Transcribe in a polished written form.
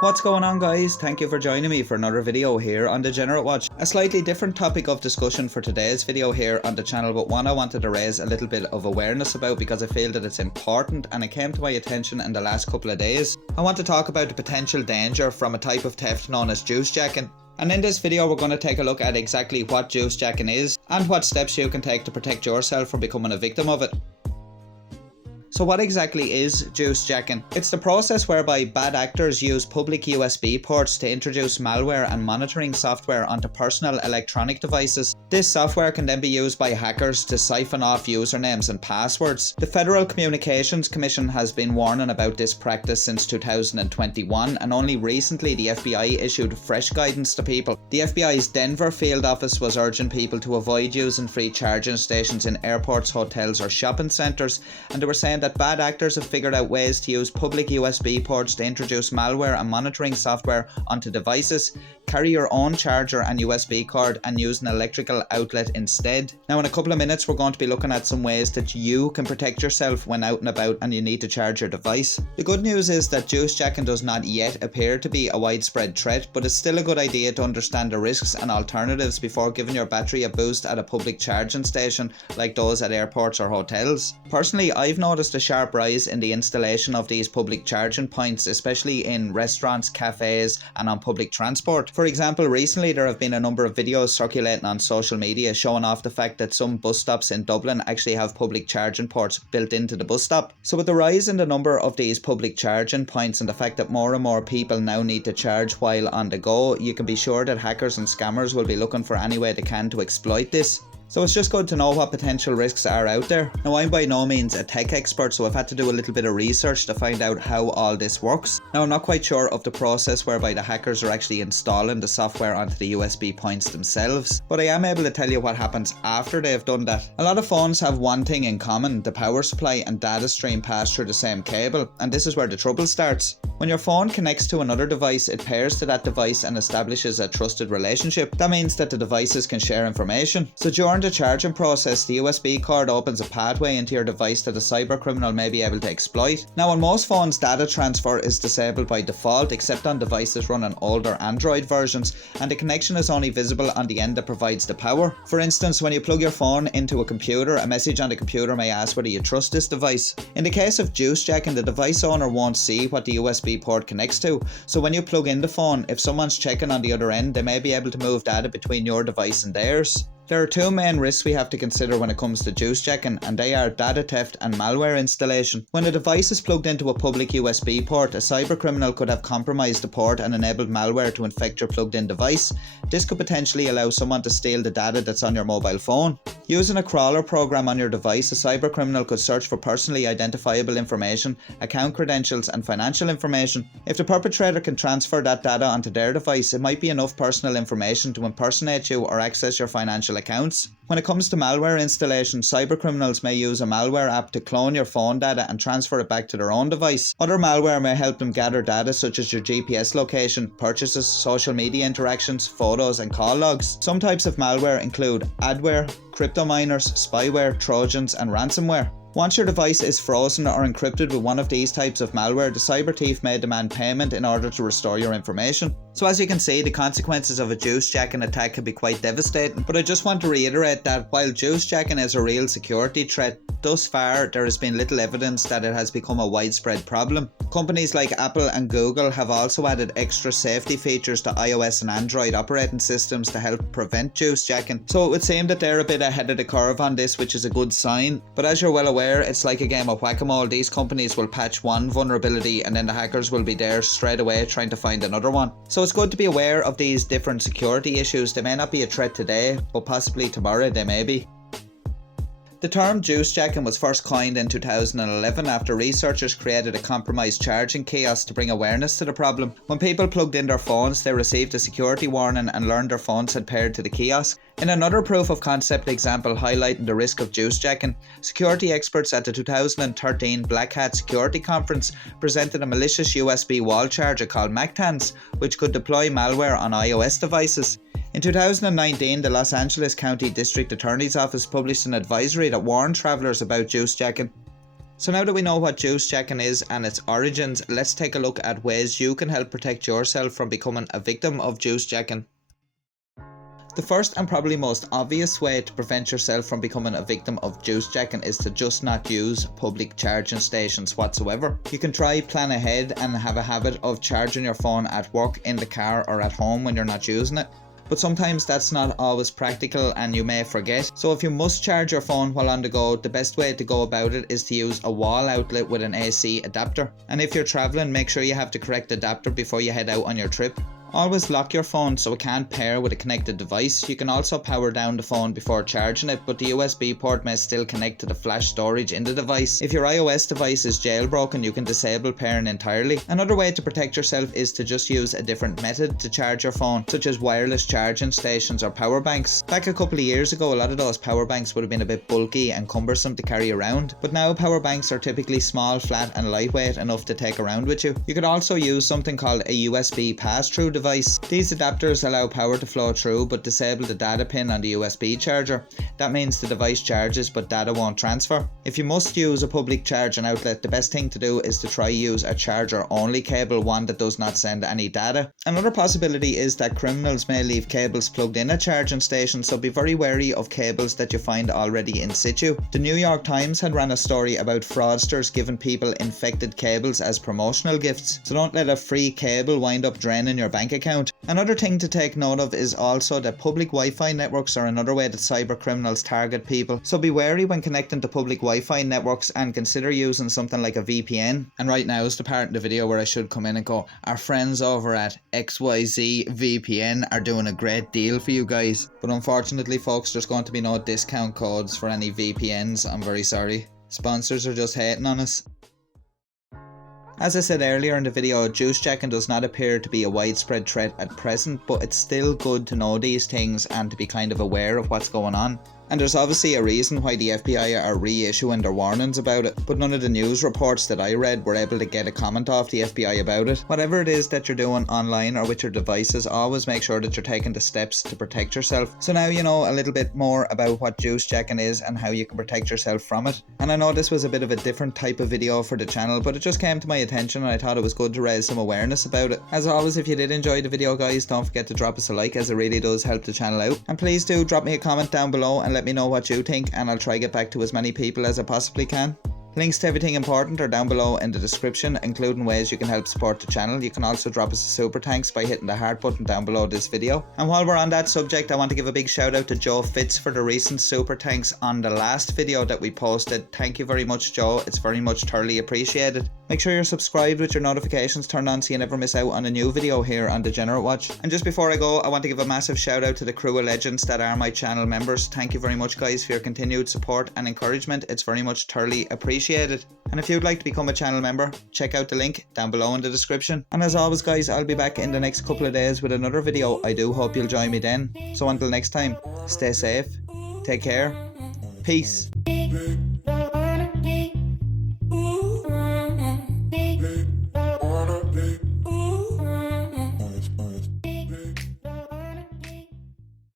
What's going on, guys? Thank you for joining me for another video here on Degenerate Watch. A slightly different topic of discussion for today's video here on the channel, but one I wanted to raise a little bit of awareness about because I feel that it's important and it came to my attention in the last couple of days. I want to talk about the potential danger from a type of theft known as juicejacking. And in this video we're going to take a look at exactly what juicejacking is and what steps you can take to protect yourself from becoming a victim of it. So what exactly is juicejacking? It's the process whereby bad actors use public USB ports to introduce malware and monitoring software onto personal electronic devices. This software can then be used by hackers to siphon off usernames and passwords. The Federal Communications Commission has been warning about this practice since 2021, and only recently the FBI issued fresh guidance to people. The FBI's Denver field office was urging people to avoid using free charging stations in airports, hotels or shopping centres, and they were saying that bad actors have figured out ways to use public USB ports to introduce malware and monitoring software onto devices. Carry your own charger and USB cord and use an electrical outlet instead. Now in a couple of minutes we're going to be looking at some ways that you can protect yourself when out and about and you need to charge your device. The good news is that juicejacking does not yet appear to be a widespread threat, but it's still a good idea to understand the risks and alternatives before giving your battery a boost at a public charging station like those at airports or hotels. Personally, I've noticed a sharp rise in the installation of these public charging points, especially in restaurants, cafes and on public transport. For example, recently there have been a number of videos circulating on social media showing off the fact that some bus stops in Dublin actually have public charging ports built into the bus stop. So with the rise in the number of these public charging points and the fact that more and more people now need to charge while on the go, you can be sure that hackers and scammers will be looking for any way they can to exploit this. So it's just good to know what potential risks are out there. Now I'm by no means a tech expert, so I've had to do a little bit of research to find out how all this works. Now I'm not quite sure of the process whereby the hackers are actually installing the software onto the USB points themselves, but I am able to tell you what happens after they've done that. A lot of phones have one thing in common: the power supply and data stream pass through the same cable, and this is where the trouble starts. When your phone connects to another device, it pairs to that device and establishes a trusted relationship. That means that the devices can share information. So during the charging process, the USB cord opens a pathway into your device that a cybercriminal may be able to exploit. Now on most phones, data transfer is disabled by default, except on devices running older Android versions, and the connection is only visible on the end that provides the power. For instance, when you plug your phone into a computer, a message on the computer may ask whether you trust this device. In the case of juicejacking, the device owner won't see what the USB port connects to, so when you plug in the phone, if someone's checking on the other end, they may be able to move data between your device and theirs. There are two main risks we have to consider when it comes to juicejacking, and they are data theft and malware installation. When a device is plugged into a public USB port, a cybercriminal could have compromised the port and enabled malware to infect your plugged in device. This could potentially allow someone to steal the data that's on your mobile phone. Using a crawler program on your device, a cybercriminal could search for personally identifiable information, account credentials and financial information. If the perpetrator can transfer that data onto their device, it might be enough personal information to impersonate you or access your financial accounts. When it comes to malware installation, cybercriminals may use a malware app to clone your phone data and transfer it back to their own device. Other malware may help them gather data such as your GPS location, purchases, social media interactions, photos and call logs. Some types of malware include adware, crypto miners, spyware, trojans and ransomware. Once your device is frozen or encrypted with one of these types of malware, the cyber thief may demand payment in order to restore your information. So as you can see, the consequences of a juicejacking attack can be quite devastating, but I just want to reiterate that while juicejacking is a real security threat, thus far there has been little evidence that it has become a widespread problem. Companies like Apple and Google have also added extra safety features to iOS and Android operating systems to help prevent juicejacking. So it would seem that they're a bit ahead of the curve on this, which is a good sign. But as you're well aware, it's like a game of whack-a-mole. These companies will patch one vulnerability and then the hackers will be there straight away trying to find another one. So it's good to be aware of these different security issues. They may not be a threat today, but possibly tomorrow they may be. The term juicejacking was first coined in 2011 after researchers created a compromised charging kiosk to bring awareness to the problem. When people plugged in their phones, they received a security warning and learned their phones had paired to the kiosk. In another proof of concept example highlighting the risk of juicejacking, security experts at the 2013 Black Hat Security Conference presented a malicious USB wall charger called MacTans, which could deploy malware on iOS devices. In 2019, the Los Angeles County District Attorney's Office published an advisory that warned travellers about juicejacking. So now that we know what juicejacking is and its origins, let's take a look at ways you can help protect yourself from becoming a victim of juicejacking. The first and probably most obvious way to prevent yourself from becoming a victim of juicejacking is to just not use public charging stations whatsoever. You can try plan ahead and have a habit of charging your phone at work, in the car or at home when you're not using it. But sometimes that's not always practical and you may forget. So if you must charge your phone while on the go, the best way to go about it is to use a wall outlet with an AC adapter. And if you're travelling, make sure you have the correct adapter before you head out on your trip. Always lock your phone so it can't pair with a connected device. You can also power down the phone before charging it, but the USB port may still connect to the flash storage in the device. If your iOS device is jailbroken, you can disable pairing entirely. Another way to protect yourself is to just use a different method to charge your phone, such as wireless charging stations or power banks. Back a couple of years ago, a lot of those power banks would have been a bit bulky and cumbersome to carry around, but now power banks are typically small, flat and lightweight enough to take around with you. You could also use something called a USB pass-through device. These adapters allow power to flow through but disable the data pin on the USB charger. That means the device charges but data won't transfer. If you must use a public charging outlet, the best thing to do is to try use a charger only cable, one that does not send any data. Another possibility is that criminals may leave cables plugged in at charging stations, so be very wary of cables that you find already in situ. The New York Times had ran a story about fraudsters giving people infected cables as promotional gifts, so don't let a free cable wind up draining your bank account. Another thing to take note of is also that public Wi-Fi networks are another way that cyber criminals target people, so be wary when connecting to public Wi-Fi networks and consider using something like a VPN. And right now is the part of the video where I should come in and go, our friends over at XYZ VPN are doing a great deal for you guys. But unfortunately folks, there's going to be no discount codes for any VPNs, I'm very sorry. Sponsors are just hating on us. As I said earlier in the video, juicejacking does not appear to be a widespread threat at present, but it's still good to know these things and to be kind of aware of what's going on. And there's obviously a reason why the FBI are reissuing their warnings about it, but none of the news reports that I read were able to get a comment off the FBI about it. Whatever it is that you're doing online or with your devices, always make sure that you're taking the steps to protect yourself. So now you know a little bit more about what juicejacking is and how you can protect yourself from it. And I know this was a bit of a different type of video for the channel, but it just came to my attention and I thought it was good to raise some awareness about it. As always, if you did enjoy the video guys, don't forget to drop us a like, as it really does help the channel out. And please do drop me a comment down below and let me know what you think, and I'll try to get back to as many people as I possibly can. Links to everything important are down below in the description, including ways you can help support the channel. You can also drop us a super thanks by hitting the heart button down below this video. And while we're on that subject, I want to give a big shout out to Joe Fitz for the recent super thanks on the last video that we posted. Thank you very much, Joe. It's very much thoroughly appreciated. Make sure you're subscribed with your notifications turned on so you never miss out on a new video here on Degenerate Watch. And just before I go, I want to give a massive shout out to the crew of legends that are my channel members. Thank you very much guys for your continued support and encouragement. It's very much thoroughly appreciated. And if you'd like to become a channel member, check out the link down below in the description. And as always guys, I'll be back in the next couple of days with another video. I do hope you'll join me then. So until next time, stay safe, take care, peace.